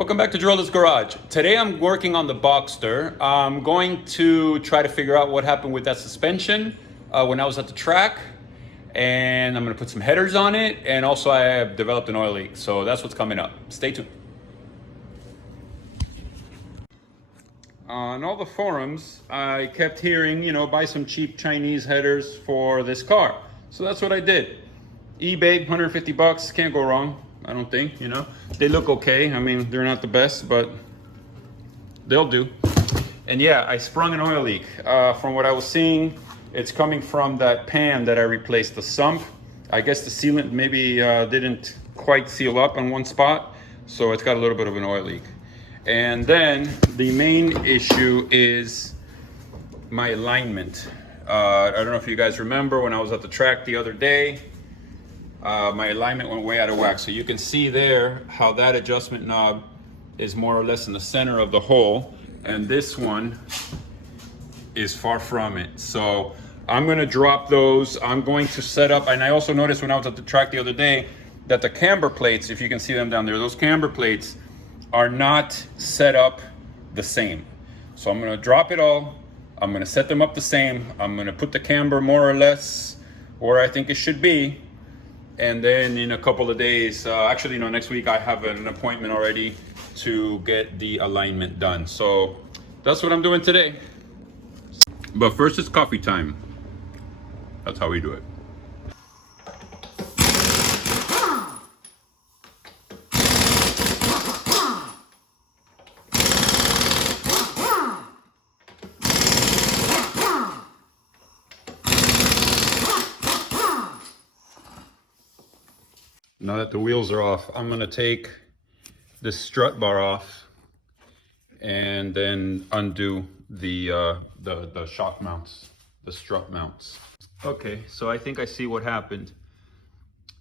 Welcome back to Drill's Garage. Today I'm working on the Boxster. I'm going to try to figure out what happened with that suspension when I was at the track. And I'm going to put some headers on it. And also I have developed an oil leak. So that's what's coming up. Stay tuned. On all the forums, I kept hearing, buy some cheap Chinese headers for this car. So that's what I did. eBay, 150 bucks, can't go wrong. I don't think, They look okay. I mean, they're not the best, but they'll do. And yeah, I sprung an oil leak. From what I was seeing, it's coming from that pan that I replaced, the sump. I guess the sealant maybe didn't quite seal up on one spot, so it's got a little bit of an oil leak. And then the main issue is my alignment. I don't know if you guys remember when I was at the track the other day, my alignment went way out of whack. So you can see there how that adjustment knob is more or less in the center of the hole, and this one is far from it. So I'm gonna drop those. I'm going to set up, and I also noticed when I was at the track the other day that the camber plates, if you can see them down there, those camber plates are not set up the same. So I'm gonna drop it all. I'm gonna set them up the same. I'm gonna put the camber more or less where I think it should be. And then in a couple of days, actually, next week I have an appointment already to get the alignment done. So that's what I'm doing today. But first it's coffee time. That's how we do it. Now that the wheels are off, I'm gonna take the strut bar off and then undo the shock mounts, the strut mounts. Okay, so I think I see what happened.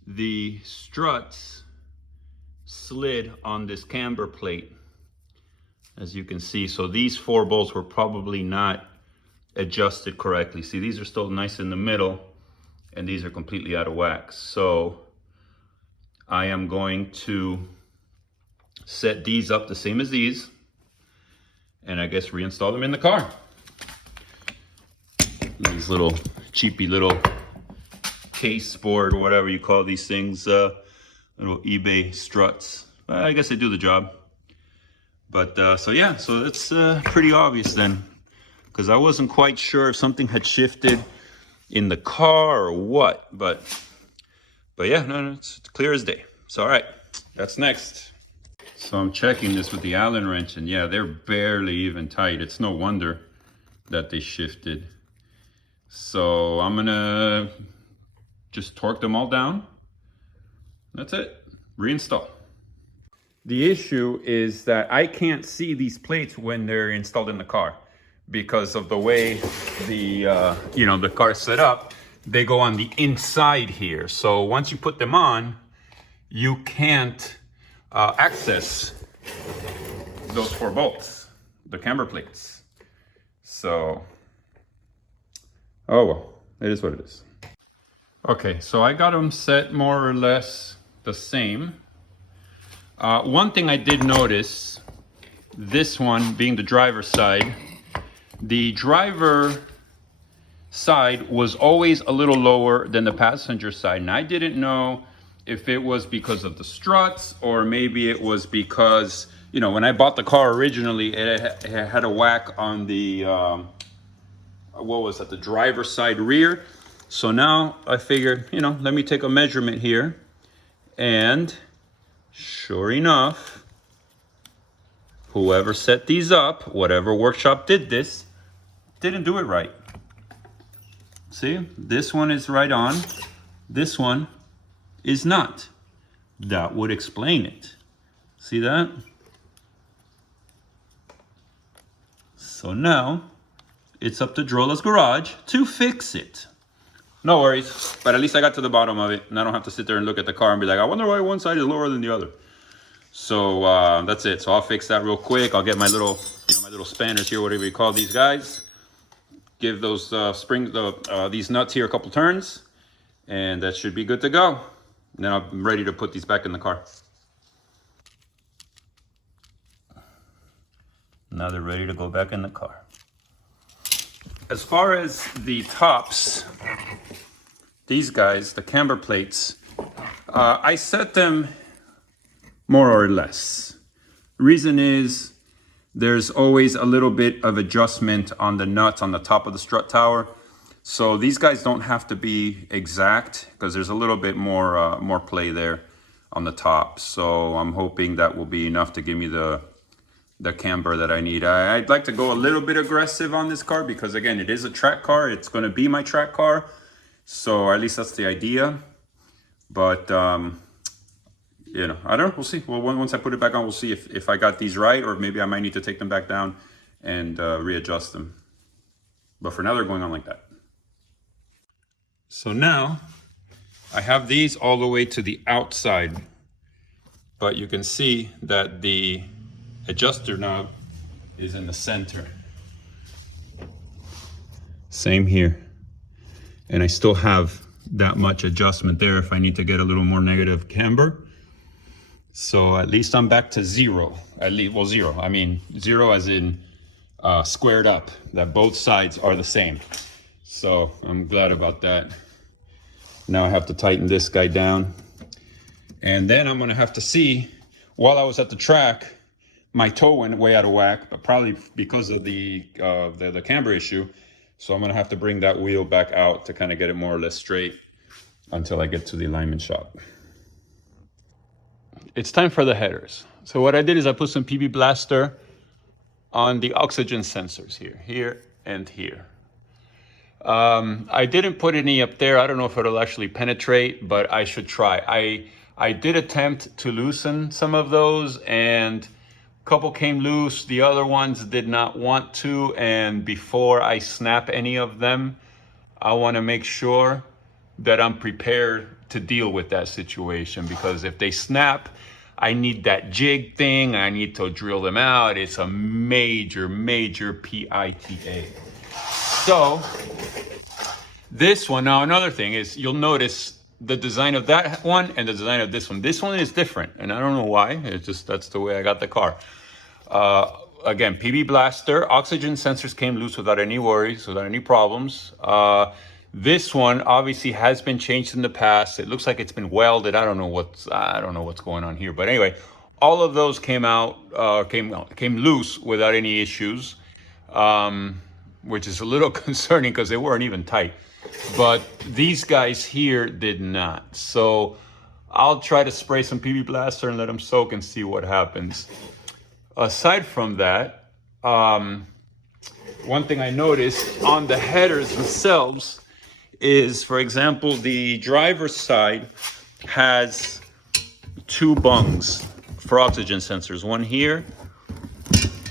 The struts slid on this camber plate, as you can see. So these 4 bolts were probably not adjusted correctly. See, these are still nice in the middle, and these are completely out of whack. So I am going to set these up the same as these, and I guess reinstall them in the car. These little cheapy little case board or whatever you call these things, little eBay struts. I guess they do the job. But so yeah, so it's pretty obvious then, because I wasn't quite sure if something had shifted in the car or what, but yeah, no, it's clear as day. So all right, that's next. So I'm checking this with the Allen wrench, and yeah, they're barely even tight. It's no wonder that they shifted. So I'm gonna just torque them all down. That's it, reinstall. The issue is that I can't see these plates when they're installed in the car because of the way the the car is set up. They go on the inside here. So once you put them on, you can't access those 4 bolts, the camber plates. So, oh well, it is what it is. Okay, so I got them set more or less the same. One thing I did notice, this one being the driver's side, the driver side was always a little lower than the passenger side, and I didn't know if it was because of the struts or maybe it was because when I bought the car originally, it had a whack on the what was that, the driver's side rear. So now I figured, let me take a measurement here, and sure enough, whoever set these up, whatever workshop did this, didn't do it right. See, this one is right on, this one is not. That would explain it. See that? So now it's up to Drola's Garage to fix it. No worries, but at least I got to the bottom of it, and I don't have to sit there and look at the car and be like, I wonder why one side is lower than the other. So that's it. So I'll fix that real quick. I'll get my little, my little spanners here, whatever you call these guys. Give those these nuts here a couple turns, and that should be good to go. Then I'm ready to put these back in the car. now they're ready to go back in the car. As far as the tops, these guys, the camber plates, I set them more or less. Reason is there's always a little bit of adjustment on the nuts on the top of the strut tower. So these guys don't have to be exact because there's a little bit more play there on the top. So I'm hoping that will be enough to give me the camber that I need. I'd like to go a little bit aggressive on this car because again, it is a track car. It's going to be my track car. So at least that's the idea. But you know, I don't know, we'll see. Well, once I put it back on, we'll see if I got these right, or maybe I might need to take them back down and readjust them. But for now, they're going on like that. So now I have these all the way to the outside, but you can see that the adjuster knob is in the center. Same here. And I still have that much adjustment there if I need to get a little more negative camber. So at least I'm back to zero. At least, well, zero. I mean, zero as in squared up, that both sides are the same. So I'm glad about that. Now I have to tighten this guy down. And then I'm gonna have to see, while I was at the track, my toe went way out of whack, but probably because of the camber issue. So I'm gonna have to bring that wheel back out to kind of get it more or less straight until I get to the alignment shop. It's time for the headers. So what I did is I put some PB Blaster on the oxygen sensors here, and here. I didn't put any up there. I don't know if it'll actually penetrate, but I should try. I did attempt to loosen some of those, and a couple came loose. The other ones did not want to, and before I snap any of them, I want to make sure that I'm prepared to deal with that situation, because if they snap, I need that jig thing. I need to drill them out. It's a major PITA. So this one, now another thing is you'll notice the design of that one and the design of this one. This one is different, and I don't know why. It's just, that's the way I got the car. Again, PB Blaster, oxygen sensors came loose without any worries, without any problems. This one obviously has been changed in the past. It looks like it's been welded. I don't know what's going on here, but anyway, all of those came loose without any issues, which is a little concerning because they weren't even tight. But these guys here did not. So I'll try to spray some PB Blaster and let them soak and see what happens. Aside from that, one thing I noticed on the headers themselves is, for example, the driver's side has two bungs for oxygen sensors, one here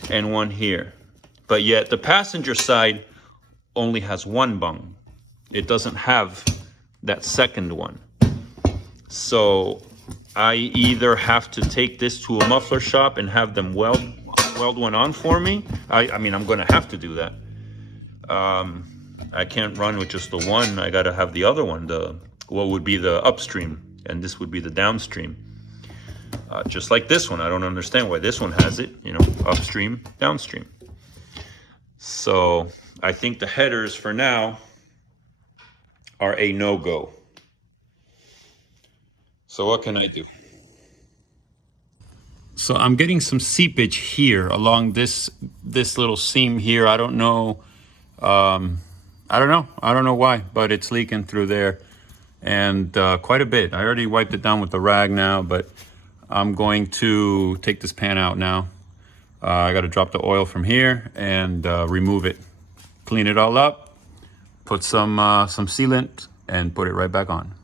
and one here. But yet the passenger side only has one bung. It doesn't have that second one. So I either have to take this to a muffler shop and have them weld one on for me. I mean, I'm gonna have to do that. I can't run with just the one. I gotta have the other one, what would be the upstream, and this would be the downstream. Just like this one, I don't understand why this one has it, you know, upstream, downstream. So I think the headers for now are a no-go. So what can I do? So I'm getting some seepage here along this little seam here. I don't know. I don't know why, but it's leaking through there, and quite a bit. I already wiped it down with the rag now, but I'm going to take this pan out now. I got to drop the oil from here and remove it, clean it all up, put some sealant, and put it right back on.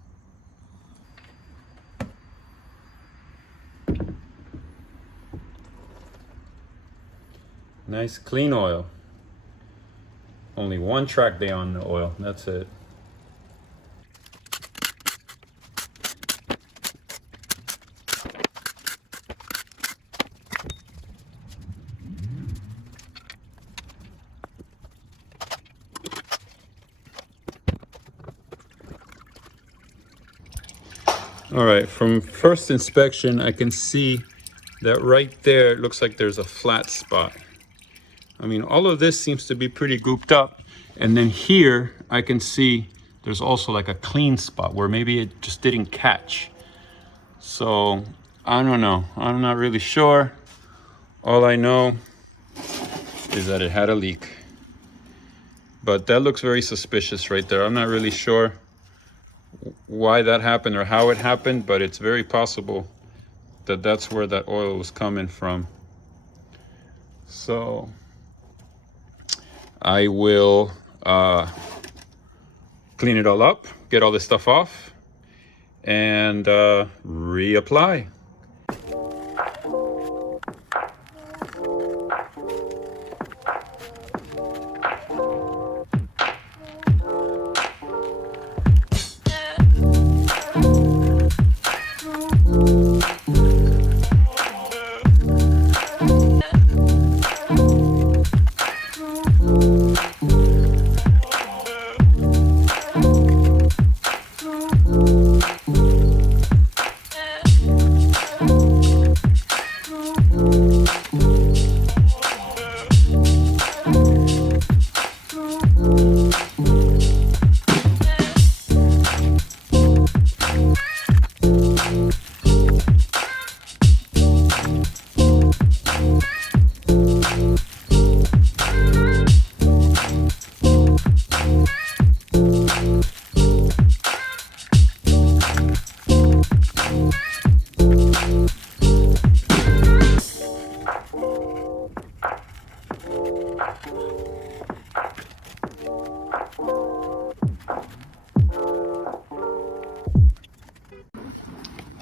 Nice clean oil. Only one track day on the oil, that's it. All right, from first inspection, I can see that right there, it looks like there's a flat spot. I mean, all of this seems to be pretty gooped up. And then here I can see there's also like a clean spot where maybe it just didn't catch. So I don't know. I'm not really sure. All I know is that it had a leak. But that looks very suspicious right there. I'm not really sure why that happened or how it happened, but it's very possible that that's where that oil was coming from. So I will clean it all up, get all this stuff off, and reapply.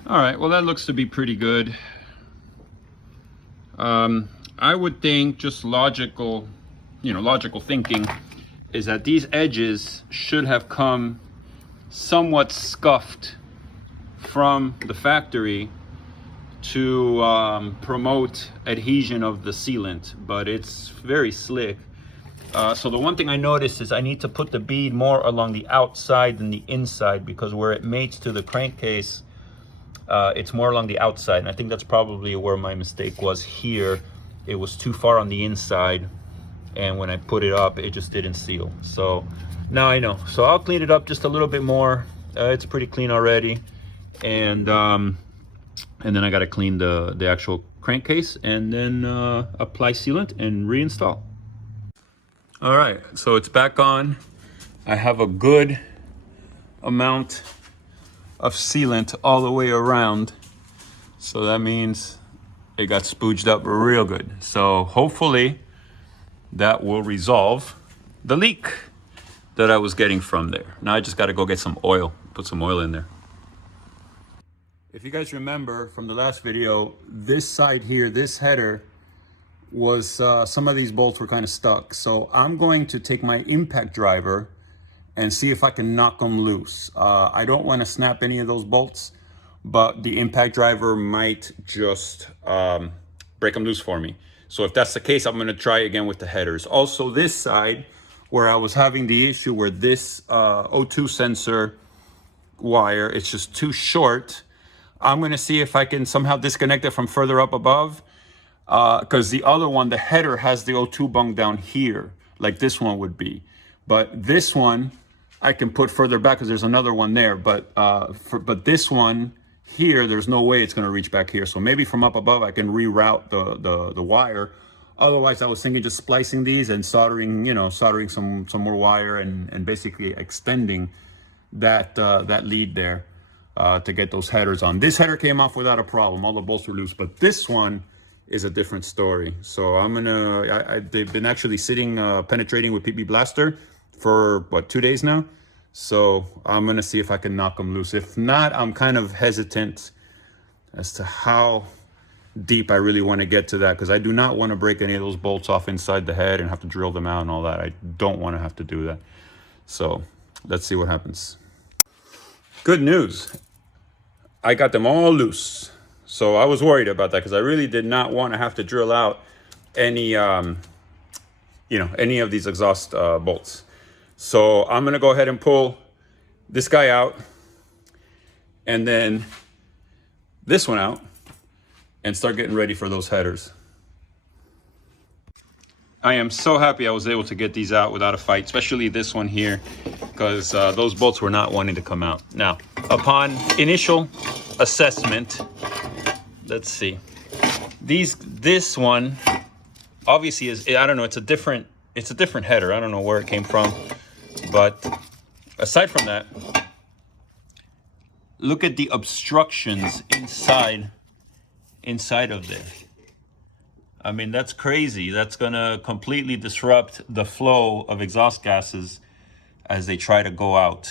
All right, well, that looks to be pretty good. I would think, just logical thinking, is that these edges should have come somewhat scuffed from the factory to promote adhesion of the sealant, but it's very slick. So the one thing I noticed is I need to put the bead more along the outside than the inside, because where it mates to the crankcase, it's more along the outside. And I think that's probably where my mistake was here. It was too far on the inside, and when I put it up, it just didn't seal. So now I know. So I'll clean it up just a little bit more. It's pretty clean already. And then I got to clean the actual crankcase, and then apply sealant and reinstall. All right, so it's back on. I have a good amount of sealant all the way around. So that means it got spooged up real good. So hopefully that will resolve the leak that I was getting from there. Now I just got to go get some oil, put some oil in there. If you guys remember from the last video, this side here, this header was, some of these bolts were kind of stuck. So I'm going to take my impact driver and see if I can knock them loose. I don't want to snap any of those bolts, but the impact driver might just break them loose for me. So if that's the case, I'm going to try again with the headers. Also, this side where I was having the issue where this O2 sensor wire, it's just too short. I'm going to see if I can somehow disconnect it from further up above, because the other one, the header, has the O2 bung down here, like this one would be. But this one I can put further back because there's another one there. But this one here, there's no way it's going to reach back here. So maybe from up above I can reroute the wire. Otherwise, I was thinking just splicing these and soldering, soldering some more wire and basically extending that lead there to get those headers on. This header came off without a problem. All the bolts were loose, but this one is a different story. So I'm gonna, they've been actually sitting, penetrating with PB Blaster for what, 2 days now. So I'm gonna see if I can knock them loose. If not, I'm kind of hesitant as to how deep I really want to get to that, because I do not want to break any of those bolts off inside the head and have to drill them out and all that. I don't want to have to do that. So let's see what happens. Good news, I got them all loose. So I was worried about that because I really did not want to have to drill out any, any of these exhaust bolts. So I'm gonna go ahead and pull this guy out, and then this one out, and start getting ready for those headers. I am so happy I was able to get these out without a fight, especially this one here, because those bolts were not wanting to come out. Now, upon initial assessment, let's see. This one obviously is, I don't know, it's a different header. I don't know where it came from, but aside from that, look at the obstructions inside of there. I mean, that's crazy. That's gonna completely disrupt the flow of exhaust gases as they try to go out.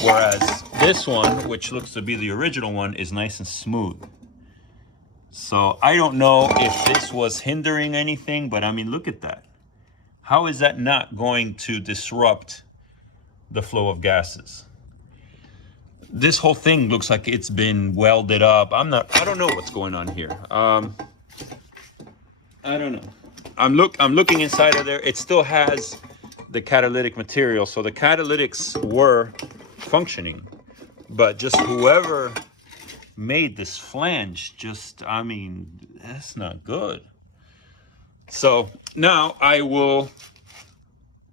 Whereas this one, which looks to be the original one, is nice and smooth. So I don't know if this was hindering anything, but I mean, look at that. How is that not going to disrupt the flow of gases? This whole thing looks like it's been welded up. I don't know what's going on here. I don't know. I'm looking inside of there. It still has the catalytic material, so the catalytics were functioning, but just whoever made this flange, I mean, that's not good. So now I will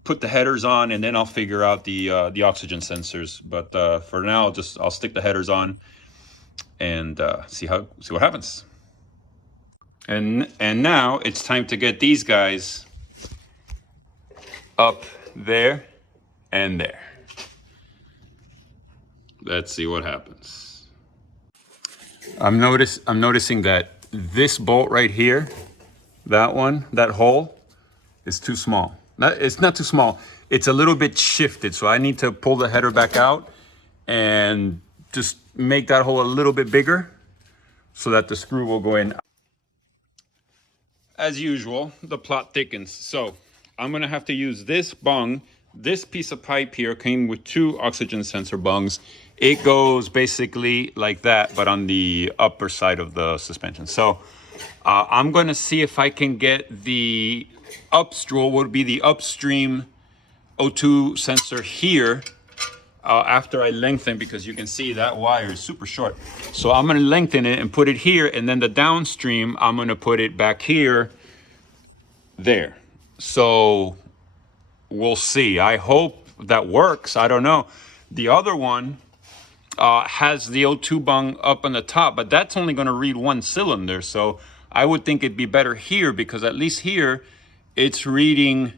put the headers on, and then I'll figure out the oxygen sensors. But for now, I'll stick the headers on and see what happens. And now it's time to get these guys up there and there. Let's see what happens. I'm noticing that this bolt right here, that hole is too small. It's not too small. It's a little bit shifted, so I need to pull the header back out and just make that hole a little bit bigger so that the screw will go in. As usual, the plot thickens. So I'm gonna have to use this bung. This piece of pipe here came with 2 oxygen sensor bungs. It goes basically like that, but on the upper side of the suspension. So I'm gonna see if I can get the upstream, would be the upstream O2 sensor here after I lengthen, because you can see that wire is super short. So I'm gonna lengthen it and put it here, and then the downstream, I'm gonna put it back here, there. So we'll see. I hope that works. I don't know. The other one has the O2 bung up on the top, but that's only gonna read 1 cylinder. So I would think it'd be better here, because at least here, it's reading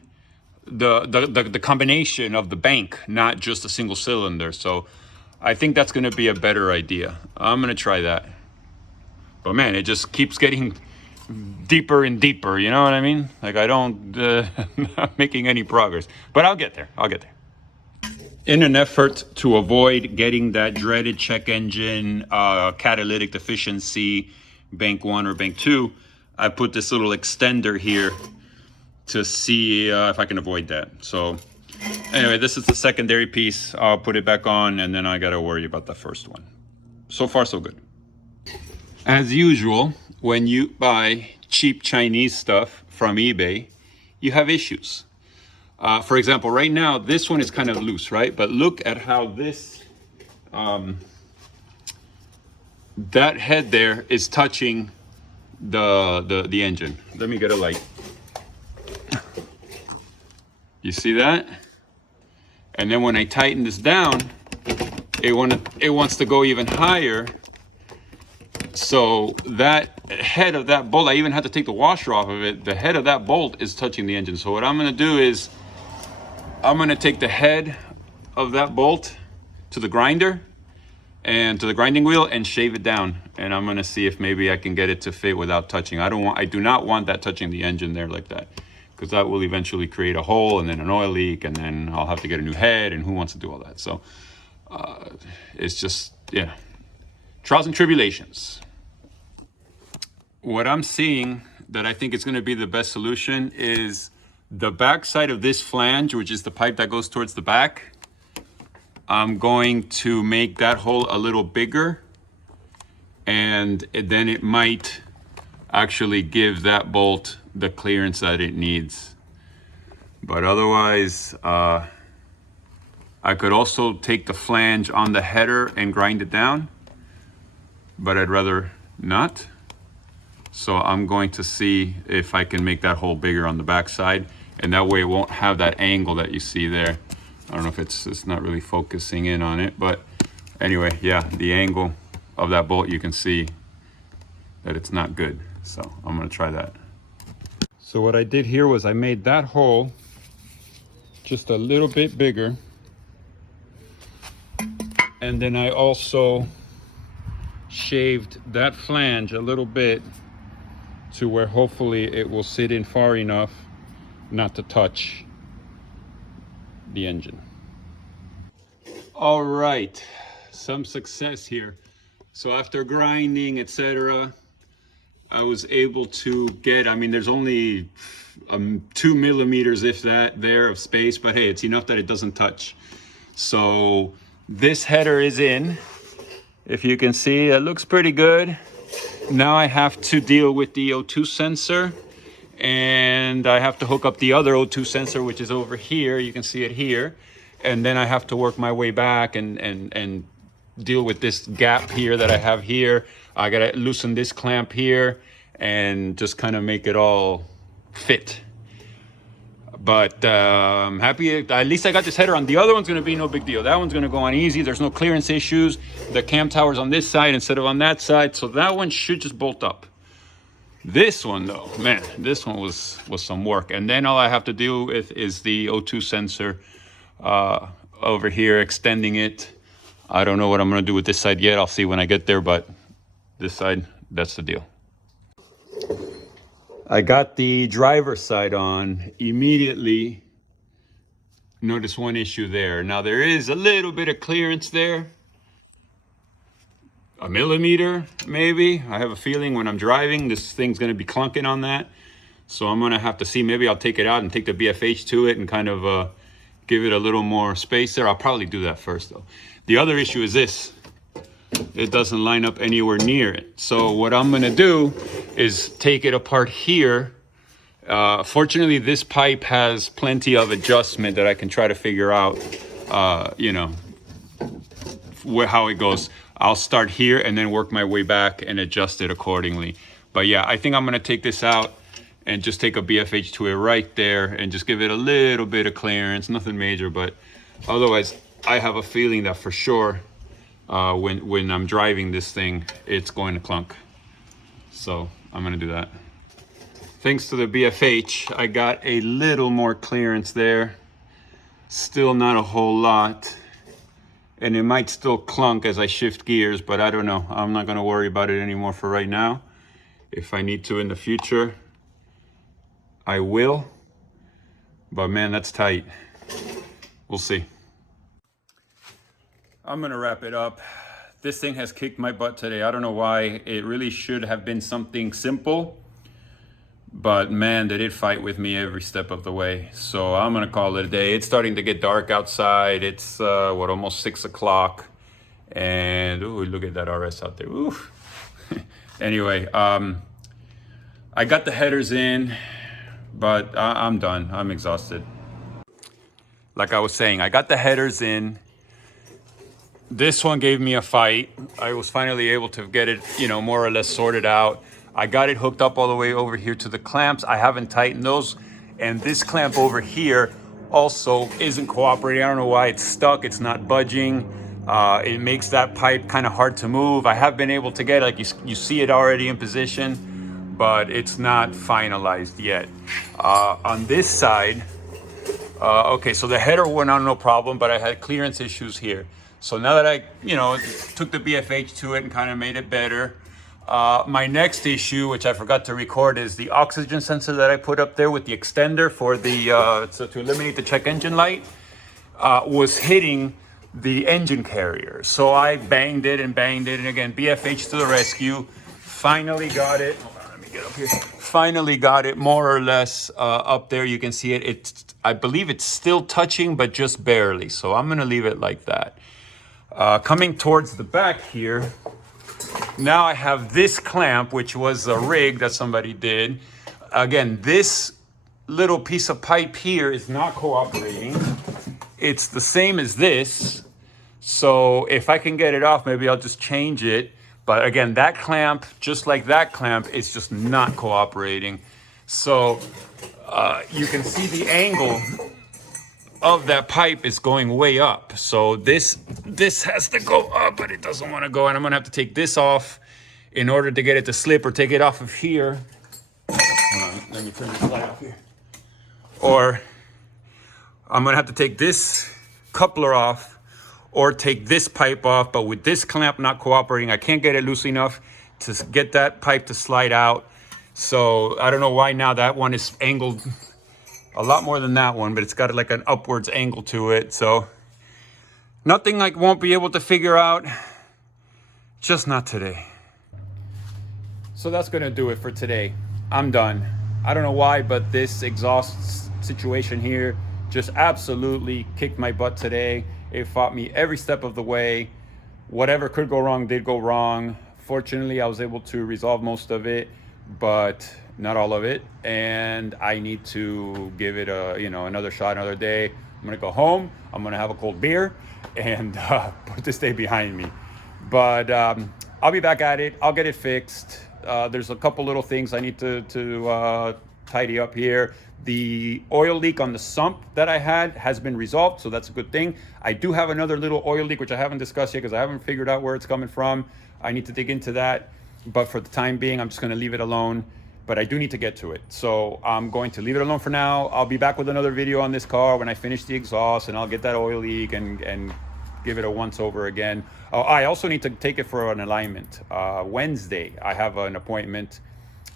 the combination of the bank, not just a single cylinder. So I think that's going to be a better idea. I'm going to try that. But man, it just keeps getting deeper and deeper. You know what I mean? Like I don't, not making any progress. But I'll get there. In an effort to avoid getting that dreaded check engine catalytic deficiency, bank 1 or bank 2, I put this little extender here to see if I can avoid that. So anyway, this is the secondary piece. I'll put it back on, and then I gotta worry about the first one. So far, so good. As usual, when you buy cheap Chinese stuff from eBay, you have issues. For example, right now, this one is kind of loose, right? But look at how this, that head there is touching the engine. Let me get a light. You see that? And then when I tighten this down, it wants to go even higher. So that head of that bolt, I even had to take the washer off of it. The head of that bolt is touching the engine. So what I'm gonna do is, I'm gonna take the head of that bolt to the grinder and to the grinding wheel and shave it down. And I'm gonna see if maybe I can get it to fit without touching. I do not want that touching the engine there like that, because that will eventually create a hole and then an oil leak, and then I'll have to get a new head, and who wants to do all that? So it's just, yeah, trials and tribulations. What I'm seeing that I think is gonna be the best solution is the back side of this flange, which is the pipe that goes towards the back. I'm going to make that hole a little bigger, and then it might actually give that bolt the clearance that it needs. But otherwise, I could also take the flange on the header and grind it down, but I'd rather not. So I'm going to see if I can make that hole bigger on the back side, and that way it won't have that angle that you see there. I don't know if it's not really focusing in on it, but anyway, yeah, the angle of that bolt, you can see that it's not good. So I'm gonna try that. So what I did here was I made that hole just a little bit bigger. And then I also shaved that flange a little bit to where hopefully it will sit in far enough not to touch the engine. All right, some success here. So after grinding, etc., I was able to get, I mean, there's only 2 millimeters, if that, there of space, but hey, it's enough that it doesn't touch. So this header is in. If you can see, it looks pretty good. Now I have to deal with the O2 sensor, and I have to hook up the other O2 sensor, which is over here. You can see it here. And then I have to work my way back and deal with this gap here that I have here. I gotta loosen this clamp here and just kind of make it all fit. But happy, at least I got this header on. The other one's gonna be no big deal. That one's gonna go on easy. There's no clearance issues. The cam tower's on this side instead of on that side. So that one should just bolt up. This one though, man, this one was some work. And then all I have to do is the O2 sensor over here, extending it. I don't know what I'm gonna do with this side yet. I'll see when I get there, but this side, that's the deal. I got the driver's side on immediately. Notice one issue there. Now there is a little bit of clearance there. A millimeter, maybe. I have a feeling when I'm driving, this thing's gonna be clunking on that. So I'm gonna have to see, maybe I'll take it out and take the BFH to it and kind of give it a little more space there. I'll probably do that first though. The other issue is this. It doesn't line up anywhere near it. So what I'm gonna do is take it apart here. Fortunately, this pipe has plenty of adjustment that I can try to figure out, you know, how it goes. I'll start here and then work my way back and adjust it accordingly. But yeah, I think I'm gonna take this out and just take a BFH to it right there and just give it a little bit of clearance, nothing major, but otherwise I have a feeling that for sure when I'm driving this thing, it's going to clunk. So I'm gonna do that. Thanks to the BFH, I got a little more clearance there. Still not a whole lot. And it might still clunk as I shift gears, but I don't know. I'm not gonna worry about it anymore for right now. If I need to in the future, I will. But man, that's tight. We'll see. I'm gonna wrap it up. This thing has kicked my butt today. I don't know why. It really should have been something simple, but man, did it fight with me every step of the way. So I'm gonna call it a day. It's starting to get dark outside. It's almost 6 o'clock. And ooh, look at that RS out there. Ooh. Anyway, I got the headers in, but I'm done. I'm exhausted. Like I was saying, I got the headers in. This one gave me a fight. I was finally able to get it, you know, more or less sorted out. I got it hooked up all the way over here to the clamps. I haven't tightened those. And this clamp over here also isn't cooperating. I don't know why it's stuck. It's not budging. It makes that pipe kind of hard to move. I have been able to get it, like you see it already in position, but it's not finalized yet. On this side, okay, so the header went on no problem, but I had clearance issues here. So now that I, you know, took the BFH to it and kind of made it better, my next issue, which I forgot to record, is the oxygen sensor that I put up there with the extender for the, so to eliminate the check engine light, was hitting the engine carrier. So I banged it, and again, BFH to the rescue. Finally got it. Hold on, let me get up here. Finally got it more or less up there. You can see it. I believe it's still touching, but just barely. So I'm gonna leave it like that. Coming towards the back here, now I have this clamp, which was a rig that somebody did. Again, this little piece of pipe here is not cooperating. It's the same as this. So if I can get it off, maybe I'll just change it. But again, that clamp, just like that clamp, is just not cooperating. So you can see the angle of that pipe is going way up. So this has to go up, but it doesn't want to go. And I'm gonna have to take this off in order to get it to slip, or take it off of here. Hold on, let me turn this light off here. Or I'm gonna have to take this coupler off, or take this pipe off, but with this clamp not cooperating, I can't get it loose enough to get that pipe to slide out. So I don't know why now that one is angled a lot more than that one, but it's got like an upwards angle to it. So nothing I won't be able to figure out, just not today. So that's gonna do it for today. I'm done. I don't know why, but this exhaust situation here just absolutely kicked my butt today. It fought me every step of the way. Whatever could go wrong did go wrong. Fortunately, I was able to resolve most of it, but not all of it. And I need to give it a, another shot, another day. I'm gonna go home. I'm gonna have a cold beer and put this day behind me. But I'll be back at it. I'll get it fixed. There's a couple little things I need to tidy up here. The oil leak on the sump that I had has been resolved, so that's a good thing. I do have another little oil leak, which I haven't discussed yet because I haven't figured out where it's coming from. I need to dig into that, but for the time being, I'm just gonna leave it alone. But I do need to get to it, so I'm going to leave it alone for now. I'll be back with another video on this car when I finish the exhaust, and I'll get that oil leak and give it a once over again. Oh, I also need to take it for an alignment. Wednesday, I have an appointment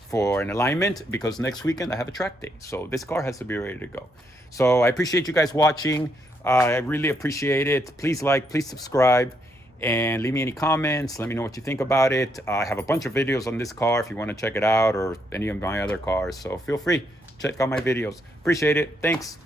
for an alignment because next weekend I have a track day. So this car has to be ready to go. So I appreciate you guys watching. I really appreciate it. Please like, please subscribe, and leave me any comments. Let me know what you think about it. I have a bunch of videos on this car if you want to check it out, or any of my other cars. So feel free, check out my videos. Appreciate it. Thanks.